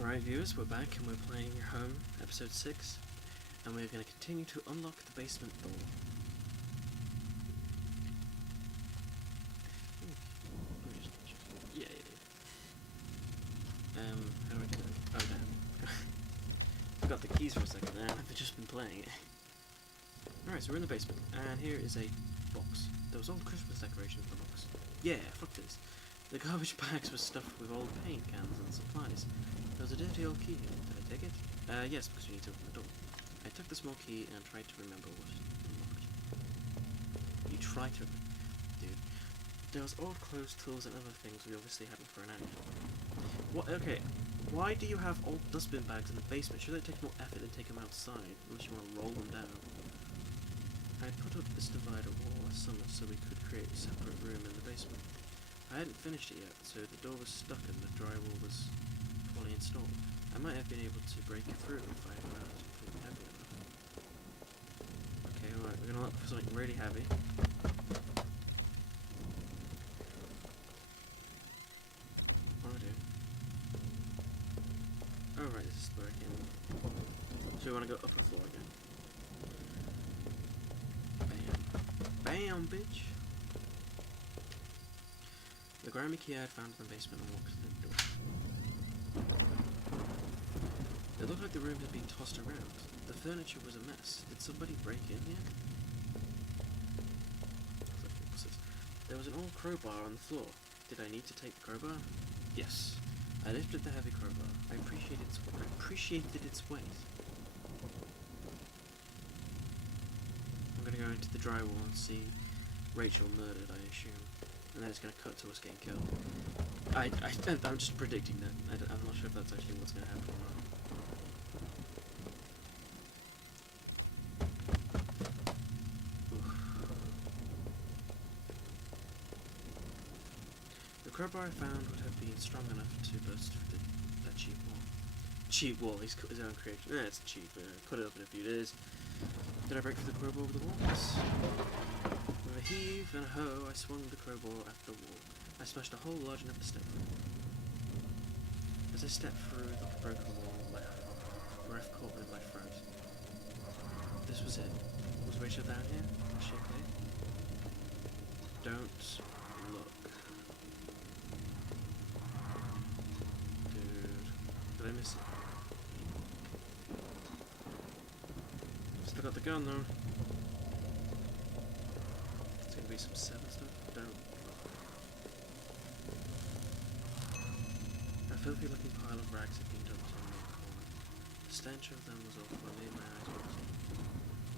Alright viewers, we're back and we're playing Home, episode 6, and we're going to continue to unlock the basement door. Yeah. How do I do that? Oh, damn. Forgot the keys for a second there, I've just been playing it. Alright, so we're in the basement, and here is a box. There was old Christmas decorations in the box. Yeah, fuck this. The garbage bags were stuffed with old paint cans and supplies. There was a dirty old key here. Did I take it? Yes, because we need to open the door. I took the small key and tried to remember what it unlocked. You tried to... Dude. There was old clothes, tools, and other things we obviously hadn't thrown out. What? Okay. Why do you have old dustbin bags in the basement? Should it take more effort than take them outside? Unless you want to roll them down. I had put up this divider wall last summer so we could create a separate room in the basement. I hadn't finished it yet, so the door was stuck and the drywall was poorly installed. I might have been able to break it through if I had found something heavy enough. Okay, alright, we're gonna look for something really heavy. Oh dear. Oh right, this is where I came in. So we wanna go upper floor again. Bam, bitch! The grimy key I had found in the basement unlocked the door. It looked like the room had been tossed around. The furniture was a mess. Did somebody break in here? There was an old crowbar on the floor. Did I need to take the crowbar? Yes. I lifted the heavy crowbar. I appreciated its weight. I'm gonna go into the drywall and see Rachel murdered, I assume. And then it's going to cut to us getting killed. I'm just predicting that. I'm not sure if that's actually what's going to happen or not. The crowbar I found would have been strong enough to burst through that cheap wall. Cheap wall, he's his own creation. It's cheap. Put it up in a few days. Did I break through the crowbar over the wall? Yes. With a heave and a hoe, I swung the crowbar at the wall. I smashed a hole large enough to step through. As I stepped through the broken wall, my breath caught me in my throat. This was it. Was Rachel down here? Was she okay? Don't look. Dude. Did I miss it? Still got the gun though. It's gonna be some 7 stuff. Don't. A filthy looking pile of rags had been dumped on the corner. The stench of them was awful. I made my eyes water.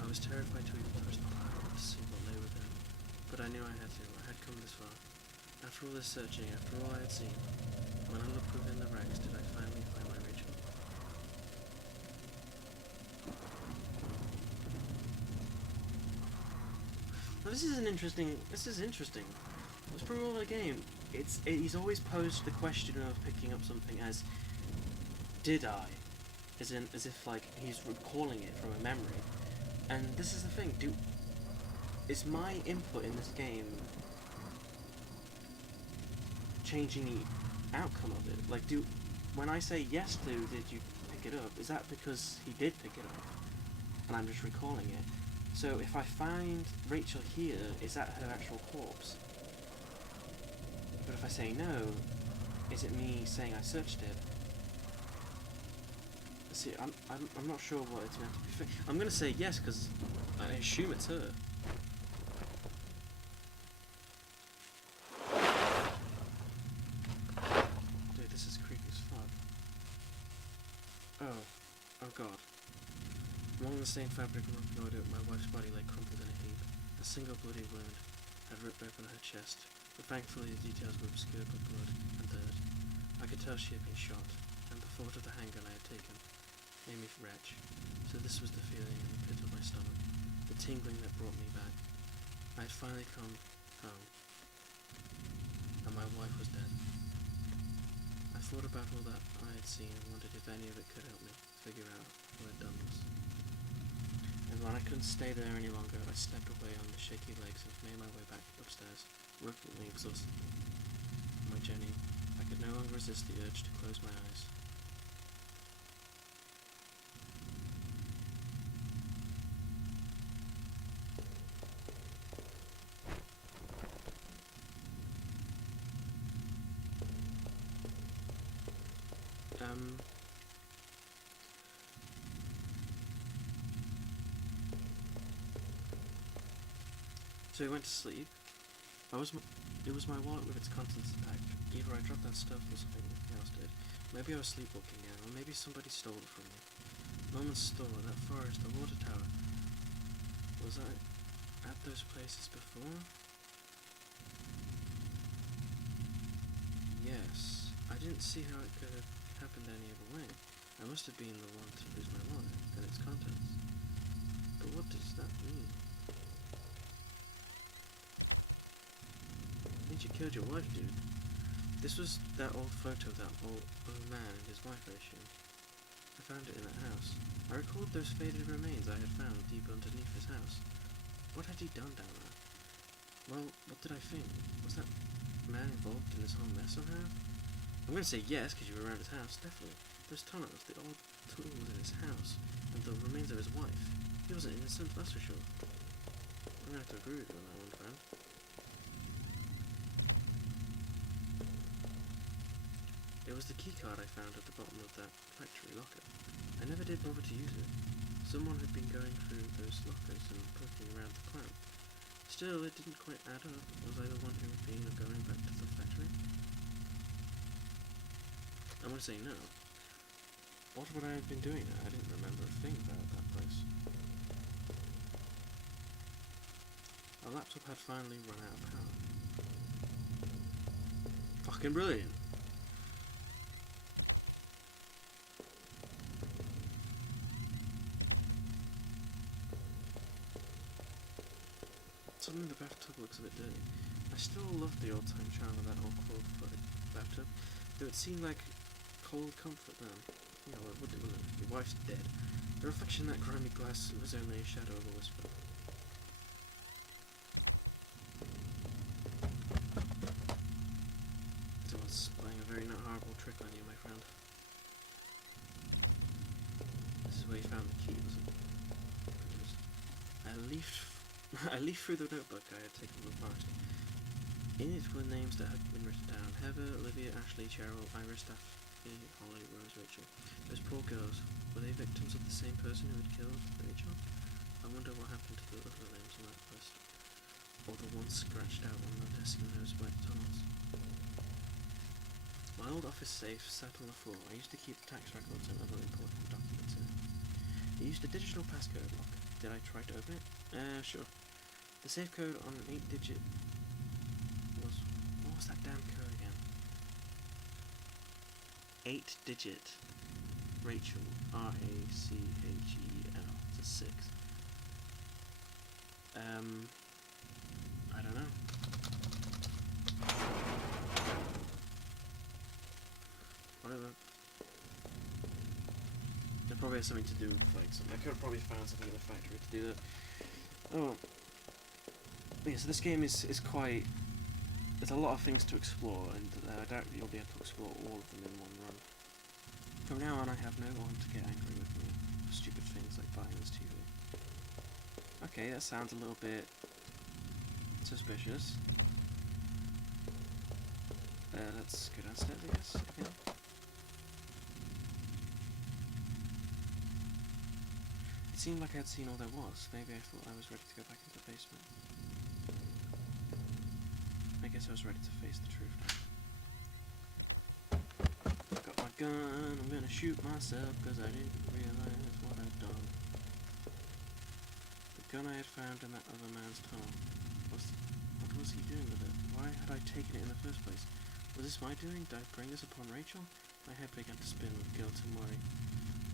I was terrified to even touch the pile to see what lay within. But I knew I had to. I had come this far. After all this searching, after all I had seen, when I looked within the rags, did I finally find my Rachel? Well, this is interesting. It's pretty all the game. He's always posed the question of picking up something as, did I? As if like he's recalling it from a memory. And this is the thing, is my input in this game changing the outcome of it? Like, when I say yes to did you pick it up, is that because he did pick it up and I'm just recalling it? So if I find Rachel here, is that her actual corpse? But if I say no, is it me saying I searched it? See, I'm not sure what it's meant to be. I'm gonna say yes because I assume it's her. Dude, this is creepy as fuck. Oh god. Along the stained fabric and rocky order, my wife's body lay crumpled in a heap. A single bloody wound had ripped open her chest, but thankfully the details were obscured by blood and dirt. I could tell she had been shot, and the thought of the handgun I had taken made me retch. So this was the feeling in the pit of my stomach, the tingling that brought me back. I had finally come home, and my wife was dead. I thought about all that I had seen and wondered if any of it could help me figure out who had done this. And when I couldn't stay there any longer, I stepped away on the shaky legs and made my way back upstairs, reluctantly exhausted. On my journey, I could no longer resist the urge to close my eyes. So he went to sleep. It was my wallet with its contents packed. Either I dropped that stuff or something else did. Maybe I was sleepwalking again, or maybe somebody stole it from me. Norman's store, that forest, the water tower. Was I at those places before? Yes. I didn't see how it could have happened any other way. I must have been the one to lose my wallet and its contents. But what does that mean? Means you killed your wife, dude. This was that old photo of that old man and his wife, I assume. I found it in that house. I recalled those faded remains I had found deep underneath his house. What had he done down there? Well, what did I think? Was that man involved in this whole mess somehow? I'm going to say yes, because you were around his house, definitely. Those tunnels, the old tools in his house, and the remains of his wife. He wasn't innocent, that's for sure. I'm going to have to agree with you on that one, friend. It was the keycard I found at the bottom of that factory locker. I never did bother to use it. Someone had been going through those lockers and poking around the plant. Still, it didn't quite add up. Was I the one who had been going back to the factory? I'm going to say no. What would I have been doing there? I didn't remember a thing about that place. Our laptop had finally run out of power. Fucking brilliant. Suddenly the bathtub looks a bit dirty. I still love the old-time charm of that old clawed bathtub, though it seemed like cold comfort now. You know, it would, wouldn't it? Your wife's dead. The reflection in that grimy glass was only a shadow of a whisper. Someone's playing a very not horrible trick on you, my friend. This is where you found the key, wasn't it? I leafed through the notebook I had taken from the forest. In it were names that had been written down. Heather, Olivia, Ashley, Cheryl, Iris, Daphne, Holly, Rose, Rachel. Those poor girls. Were they victims of the same person who had killed Rachel? I wonder what happened to the other names on that list. Or the ones scratched out on the desk in those wet tunnels. My old office safe sat on the floor. I used to keep tax records and other important documents in it. It used a digital passcode lock. Did I try to open it? Sure. The safe code on an 8-digit was... What was that damn code again? 8-digit. Rachel. R-A-C-H-E-L. It's a 6. I don't know. Whatever. It probably has something to do with, like, something. I could have probably found something in the factory to do that. Oh. Yeah, so this game is quite... There's a lot of things to explore, and I doubt you'll be able to explore all of them in one run. From now on, I have no one to get angry with me for stupid things like buying this TV. Okay, that sounds a little bit suspicious. Let's go downstairs, I guess, again. It seemed like I had seen all there was. Maybe I thought I was ready to go back into the basement. I guess I was ready to face the truth now. I've got my gun, I'm gonna shoot myself because I didn't realize what I'd done. The gun I had found in that other man's tunnel. What was he doing with it? Why had I taken it in the first place? Was this my doing? Did I bring this upon Rachel? My head began to spin with guilt and worry.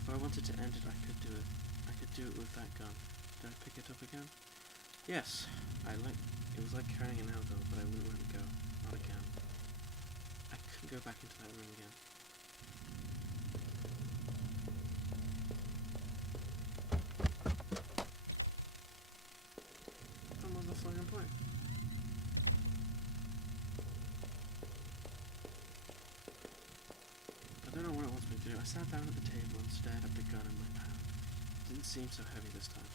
If I wanted to end it, I could do it. I could do it with that gun. Did I pick it up again? Yes. It was like carrying an arrow, but I wouldn't let it go. Not again. I couldn't go back into that room again. Come on, the flying point. I don't know what it wants me to do. I sat down at the table and stared at the gun in my hand. It didn't seem so heavy this time.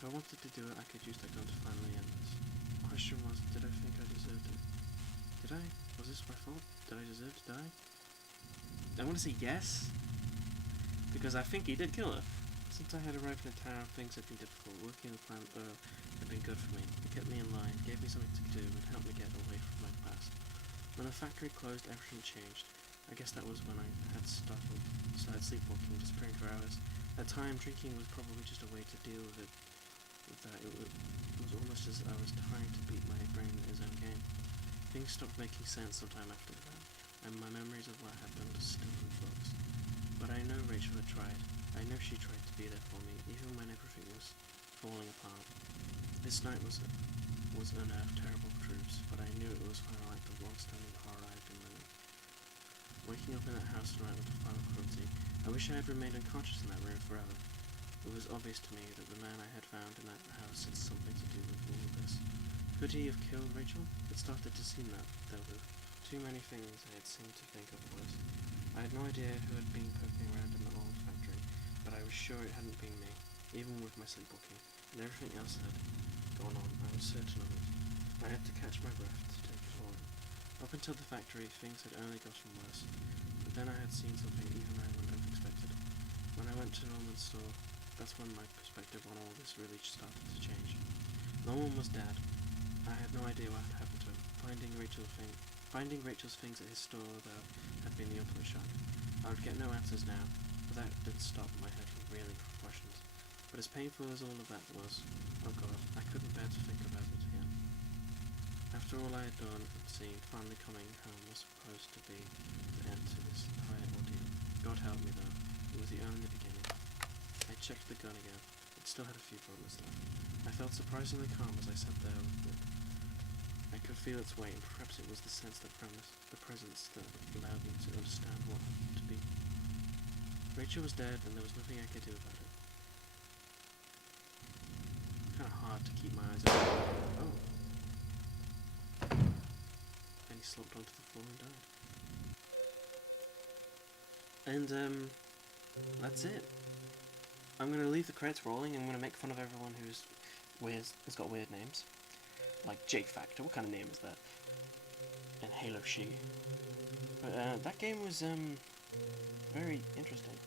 If I wanted to do it, I could use that gun to finally end this. The question was, did I think I deserved it? Did I? Was this my fault? Did I deserve to die? I want to say yes, because I think he did kill her. Since I had arrived in the town, things had been difficult. Working with Planet Earth had been good for me. It kept me in line, gave me something to do, and helped me get away from my past. When the factory closed, everything changed. I guess that was when I had started sleepwalking, disappearing for hours. At the time, drinking was probably just a way to deal with it. With that, it was almost as I was trying to beat my brain in his own game. Things stopped making sense sometime after that, and my memories of what happened are still in flux. But I know Rachel had tried. I know she tried to be there for me, even when everything was falling apart. This night was unearthed terrible truths, but I knew it was kind of like the long-standing horror I'd been living. Waking up in that house tonight with the final cruelty, I wish I had remained unconscious in that room forever. It was obvious to me that the man I had found in that house had something to do with all of this. Could he have killed Rachel? It started to seem that, though, with too many things I had seemed to think otherwise. I had no idea who had been poking around in the old factory, but I was sure it hadn't been me, even with my sleepwalking, and everything else that had gone on. I was certain of it. I had to catch my breath to take it all in. Up until the factory, things had only gotten worse, but then I had seen something even I wouldn't have expected. When I went to Norman's store, that's when my perspective on all this really started to change. Norman was dead. I had no idea what had happened to him. Finding Rachel's things at his store, though, had been the ultimate shock. I would get no answers now, but that didn't stop my head from reeling for questions. But as painful as all of that was, oh God, I couldn't bear to think about it again. After all I had done and seen, finally coming home was supposed to be the end to this entire ordeal. God help me, though. It was the only beginning. I checked the gun again. It still had a few bullets left. I felt surprisingly calm as I sat there with it. I could feel its weight, and perhaps it was the sense that the presence that allowed me to understand what happened to be. Rachel was dead, and there was nothing I could do about it. Kind of hard to keep my eyes open. Oh. And he slumped onto the floor and died. And, that's it. I'm going to leave the credits rolling. I'm going to make fun of everyone who's has got weird names. Like J Factor, what kind of name is that? And Halo She. But, that game was, very interesting.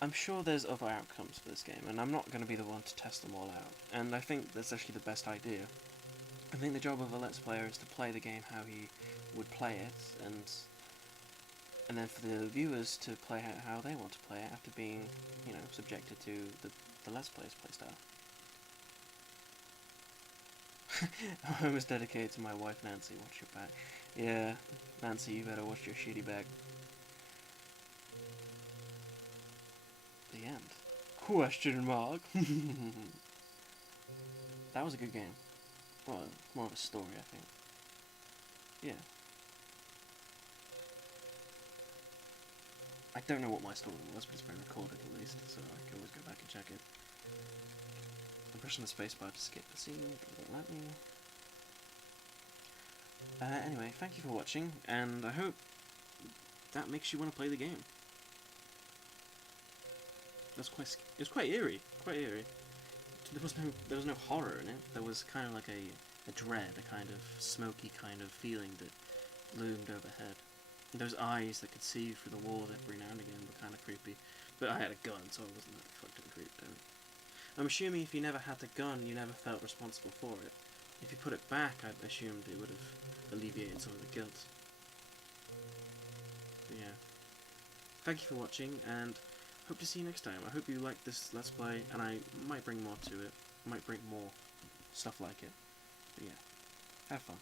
I'm sure there's other outcomes for this game, and I'm not going to be the one to test them all out. And I think that's actually the best idea. I think the job of a Let's Player is to play the game how he would play it, and then for the viewers to play it how they want to play it after being, you know, subjected to the Let's Player's playstyle. I was dedicated to my wife Nancy. Watch your back. Yeah, Nancy, you better watch your shitty back. The end. Question mark. That was a good game. Well, more of a story, I think. Yeah. I don't know what my story was, but it's been recorded at least, so I can always go back and check it. I'm pressing the spacebar to skip the scene, but it won't let me. Anyway, thank you for watching, and I hope that makes you want to play the game. It's quite eerie, There was no horror in it. There was kind of like a dread, a kind of smoky kind of feeling that loomed overhead. And those eyes that could see through the walls every now and again were kind of creepy. But I had a gun, so I wasn't that fucking creeped out. I'm assuming if you never had the gun, you never felt responsible for it. If you put it back, I assumed it would have alleviated some of the guilt. But yeah. Thank you for watching, and hope to see you next time. I hope you liked this Let's Play, and I might bring more to it. I might bring more stuff like it. But yeah, have fun.